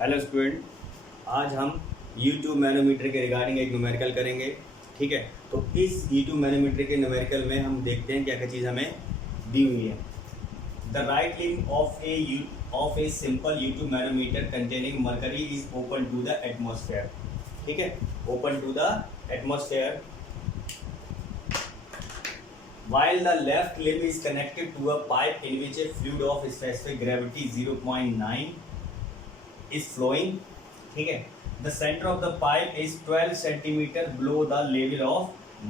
Hello student, आज हम U2 manometer के रिगार्डिंग एक न्यूमेरिकल करेंगे। ठीक है, तो इस U2 मैनोमीटर के न्यूमेरिकल में हम देखते हैं क्या क्या चीज़ हमें दी हुई है। The right limb of a simple U2 manometer containing mercury is open to the atmosphere. ठीक है, open to the atmosphere while the left limb is connected to a pipe in which a fluid of specific gravity 0.9 is flowing. ठीक है, the center of the pipe is 12 centimeter below the level of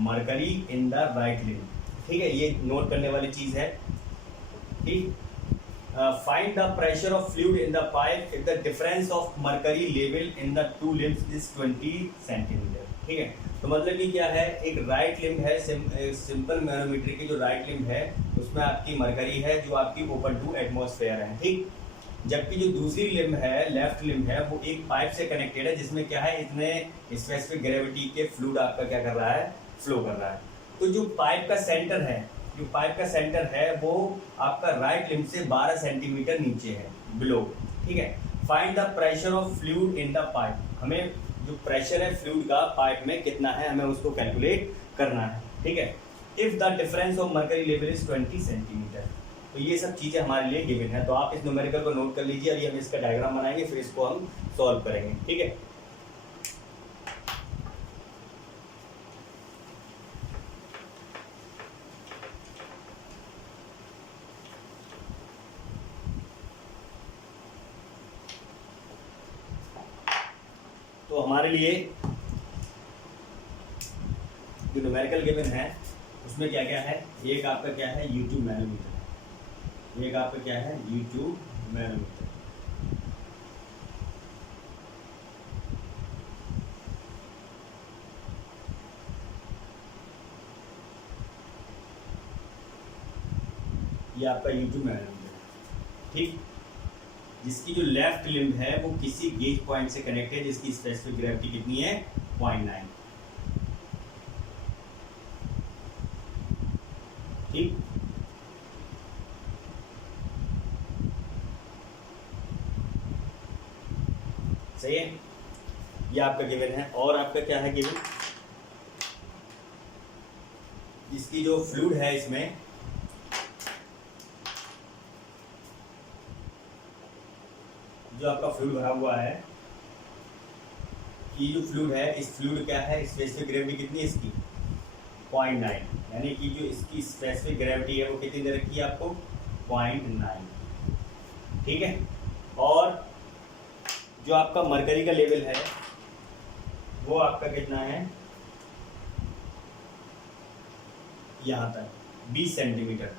mercury in the right limb. ठीक है, ये note करने वाली चीज है। ठीक, find the pressure of fluid in the pipe if the difference of mercury level in the two limbs is 20 centimeter. ठीक है, तो मतलब कि क्या है, एक राइट लिम्ब है, सिंपल मैनोमीटर की जो राइट लिम्ब है उसमें आपकी मरकरी है जो आपकी ओपन टू एटमॉस्फेयर है। ठीक, जबकि जो दूसरी लिम्ब है, लेफ्ट लिम्ब है, वो एक पाइप से कनेक्टेड है जिसमें क्या है, इतने स्पेसिफिक ग्रेविटी के फ्लूइड आपका क्या कर रहा है, फ्लो कर रहा है। तो जो पाइप का सेंटर है वो आपका राइट लिम्ब से 12 सेंटीमीटर नीचे है, बिलो। ठीक है, find the pressure of fluid in the pipe. हमें जो प्रेशर है फ्लूइड का पाइप में कितना है, हमें उसको कैलकुलेट करना है। ठीक है, if the difference of mercury level is 20 centimetre. तो ये सब चीज़ें हमारे लिए गिवन है, तो आप इस न्यूमेरिकल को नोट कर लीजिए और ये हम इसका डायग्राम बनाएंगे, फिर इसको हम सॉल्व करेंगे। ठीक है, तो हमारे लिए जो न्यूमेरिकल गिवन है उसमें क्या क्या है, एक आपका क्या है, U2 मैनोमीटर, एक आपका क्या है, U2 मैनोमीटर। ये आपका U2 मैनोमीटर। ठीक, जिसकी जो लेफ्ट लिम्ब है वो किसी गेज पॉइंट से कनेक्ट है जिसकी स्पेसिफिक ग्रेविटी कितनी है, 0.9। ठीक, सही है, ये आपका गिवन है। और आपका क्या है गिवन, इसकी जो फ्लूइड है, इसमें जो आपका फ्लूइड भरा हुआ है, ये जो फ्लूइड है, इस फ्लूइड क्या है, स्पेसिफिक ग्रेविटी कितनी है इसकी, 0.9। यानी कि जो इसकी स्पेसिफिक ग्रेविटी है वो कितनी दे रखी है आपको, 0.9। ठीक है, और जो आपका मरकरी का लेवल है वो आपका कितना है, यहाँ तक 20 सेंटीमीटर।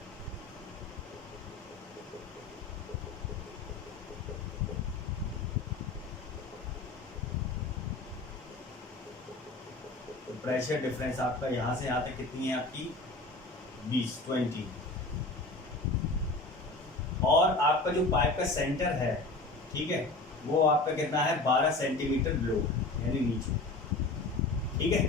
तो प्रेशर डिफरेंस आपका यहाँ से यहाँ तक कितनी है आपकी, 20। और आपका जो पाइप का सेंटर है, ठीक है, वो आपका कितना है, 12 सेंटीमीटर लो, यानी नीचे। ठीक है,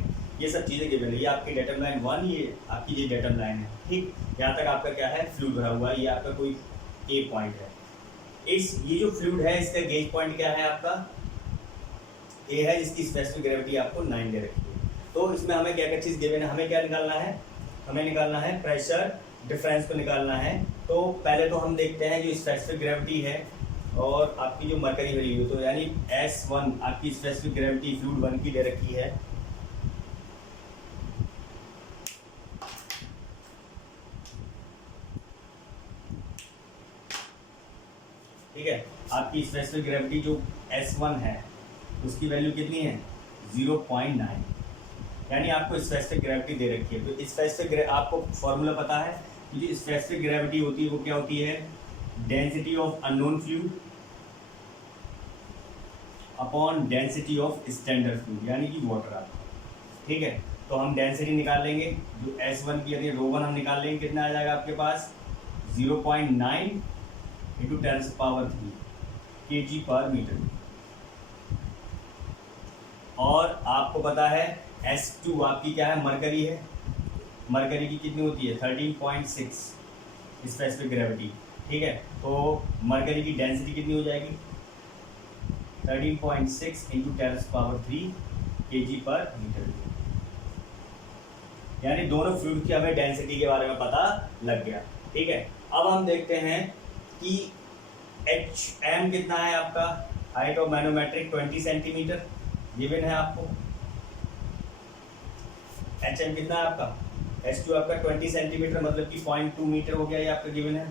ये सब चीज़ें गिवन है। ये आपकी डेटम लाइन 1, ये आपकी ये डेटम लाइन है। ठीक, यहाँ तक आपका क्या है, फ्लूइड भरा हुआ है, ये आपका कोई ए पॉइंट है। ये जो फ्लूइड है इसका गेज पॉइंट क्या है आपका, ए है, जिसकी स्पेसिफिक ग्रेविटी आपको 9 दे रखी है। तो इसमें हमें क्या क्या चीज़ गिवन है, हमें क्या निकालना है, हमें निकालना है प्रेशर डिफरेंस को निकालना है। तो पहले तो हम देखते हैं जो स्पेसिफिक ग्रेविटी है और आपकी जो मरकरी भरी हुई, तो यानी S1 आपकी स्पेसिफिक ग्रेविटी फ्लूइड 1 की दे रखी है। ठीक है, आपकी स्पेसिफिक ग्रेविटी जो S1 है उसकी वैल्यू कितनी है, 0.9। यानी आपको स्पेसिफिक ग्रेविटी दे रखी है। तो स्पेसिफिक आपको फॉर्मूला पता है कि जो स्पेसिफिक ग्रेविटी होती है वो क्या होती है, density of unknown fluid upon density of standard fluid, यानी कि वाटर आपका। ठीक है, तो हम डेंसिटी निकाल लेंगे, जो S1 की यानी ρ1 हम निकाल लेंगे, कितना आ जाएगा आपके पास, 0.9 इंटू 10⁻³ kg/मीटर। और आपको पता है S2 आपकी क्या है, मरकरी है, मरकरी की कितनी होती है, 13.6 स्पेसिफिक ग्रेविटी। ठीक है, तो मरकरी की डेंसिटी कितनी हो जाएगी, 13.6 इंटू 10⁻³ kg/m²। यानी दोनों फ्लूइड की हमें डेंसिटी के बारे में पता लग गया। ठीक है, अब हम देखते हैं कि HM कितना है आपका, height of manometric 20 centimetre given है आपको। HM कितना है आपका, H2 आपका 20 सेंटीमीटर मतलब कि 0.2 मीटर हो गया, ये आपका गिवन है।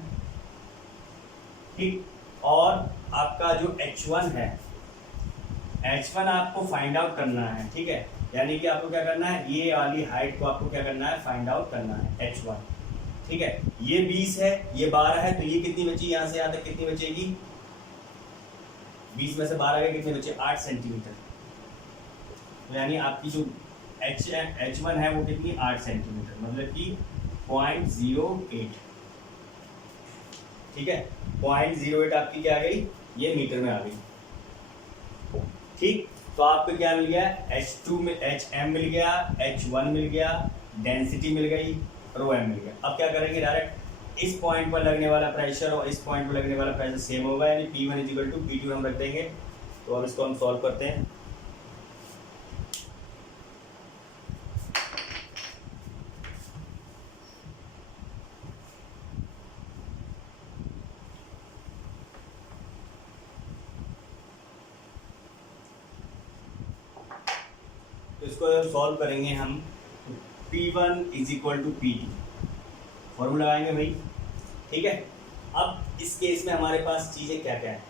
ठीक, और आपका जो H1 है, H1 आपको फाइंड आउट करना है। ठीक है, यानी कि आपको क्या करना है, ये वाली हाइट को आपको क्या करना है, फाइंड आउट करना है H1। ठीक है, ये 20 है, ये 12 है, तो ये कितनी बची, यहाँ से यहाँ तक कितनी बचेगी, 20 में से 12 के कितने बचे, 8 सेंटीमीटर। तो यानी आपकी जो H1 है वो कितनी, 8 सेंटीमीटर मतलब कि 0.08। ठीक है, 0.08 आपकी क्या आ गई, ये मीटर में आ गई। ठीक, तो आपको क्या मिल गया, H2 में HM मिल गया, H1 मिल गया, डेंसिटी मिल गई, ρm मिल गया। अब क्या करेंगे, डायरेक्ट इस पॉइंट पर लगने वाला प्रेशर और इस पॉइंट पर लगने वाला प्रेशर सेम होगा, यानी P1 = P2 हम रख देंगे। तो अब इसको हम सॉल्व करते हैं। तो इसको जब सॉल्व करेंगे हम, P1 = P2 फॉर्मूला लगाएंगे भाई। ठीक है, अब इस केस में हमारे पास चीज़ें क्या क्या है,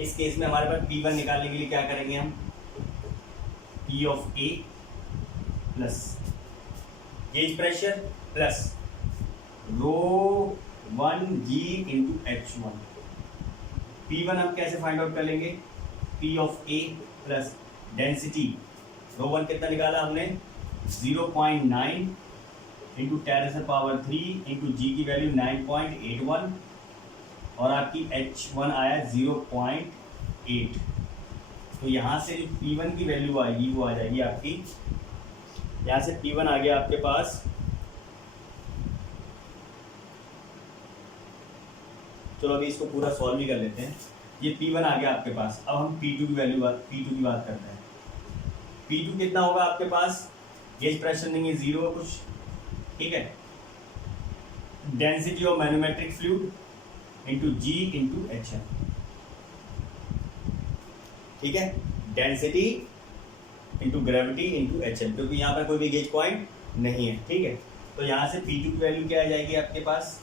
इस केस में हमारे पास P1 निकालने के लिए क्या करेंगे हम, P of A plus gauge pressure plus ρ1G × H1। P1 हम कैसे फाइंड आउट कर लेंगे, P of A plus density ρ1 कितना निकाला हमने, 0.9 × 10⁻³ × G की वैल्यू 9.81 और आपकी H1 आया 0.8। तो यहाँ से जो P1 की वैल्यू आएगी वो आ जाएगी आपकी, यहाँ से P1 आ गया आपके पास, चलो अभी इसको पूरा सॉल्व भी कर लेते हैं। ये P1 आ गया आपके पास, अब हम P2 की वैल्यू P2 की बात करते हैं। P2 कितना होगा आपके पास, गेज प्रेशर देंगे 0 कुछ। ठीक है, density of manometric fluid into G into HM। ठीक है, density into gravity into HM, क्योंकि यहाँ पर कोई भी गेज पॉइंट नहीं है। ठीक है, तो यहाँ से P2 की वैल्यू क्या आ जाएगी आपके पास,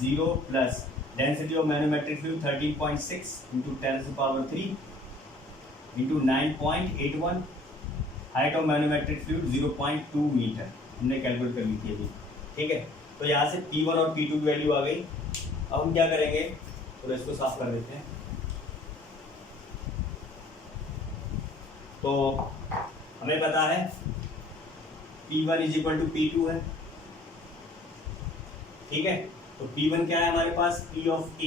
0 plus density of manometric fluid 13.6 × 10⁻³ into 9.81, height of manometric fluid 0.2 metre हमने कैलकुलेट कर ली थी अभी। ठीक है, तो यहाँ से P1 और P2 की वैल्यू आ गई। अब हम क्या करेंगे, तो इसको साफ कर देते हैं। तो हमें पता है P1 = P2 है। ठीक है, तो P1 क्या है हमारे पास, P of A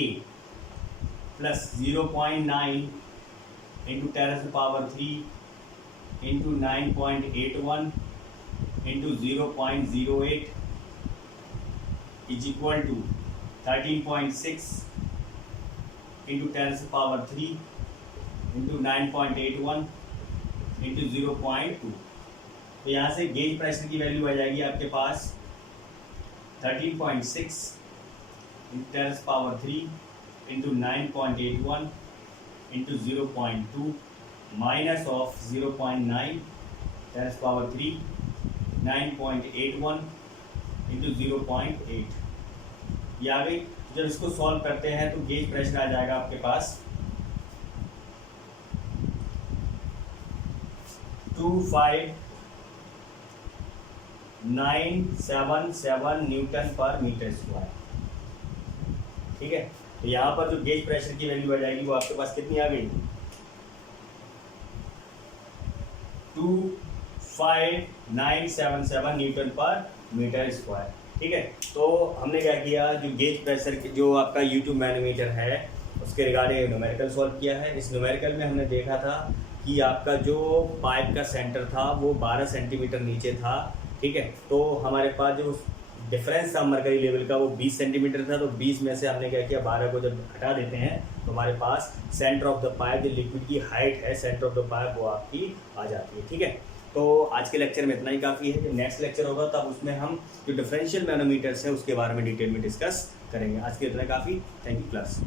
plus 0.9 × 10⁻³ into 9.81 into 0.08 = 13.6 into 10⁻³ into 9.81 into 0.2। तो यहाँ से गेज प्रेशर की वैल्यू आ जाएगी आपके पास 13.6 into 10⁻³ into 9.81 into 0.2 minus of 0.9 10⁻³ 9.81 into 0.8, ये आ गई। जब इसको सॉल्व करते हैं तो गेज प्रेशर आ जाएगा आपके पास 25,977 Nm/m²। ठीक है, तो यहाँ पर जो गेज प्रेशर की वैल्यू आ जाएगी वो आपके पास कितनी आ गई, 25,977 Nm/m²। ठीक है, तो हमने क्या किया, जो गेज प्रेशर जो आपका YouTube मैनोमीटर है उसके रिगार्डिंग न्यूमेरिकल सॉल्व किया है। इस न्यूमेरिकल में हमने देखा था कि आपका जो पाइप का सेंटर था वो 12 सेंटीमीटर नीचे था। ठीक है, तो हमारे पास जो डिफरेंस था मरकरी लेवल का वो 20 सेंटीमीटर था, तो 20 में से हमने क्या किया 12 को जब हटा देते हैं तो हमारे पास सेंटर ऑफ द पाइप जो लिक्विड की हाइट है सेंटर ऑफ द पाइप वो आपकी आ जाती है। ठीक है, तो आज के लेक्चर में इतना ही काफ़ी है। जो नेक्स्ट लेक्चर होगा तब उसमें हम जो डिफरेंशियल मैनोमीटर्स हैं उसके बारे में डिटेल में डिस्कस करेंगे। आज के इतना काफ़ी। Thank you class.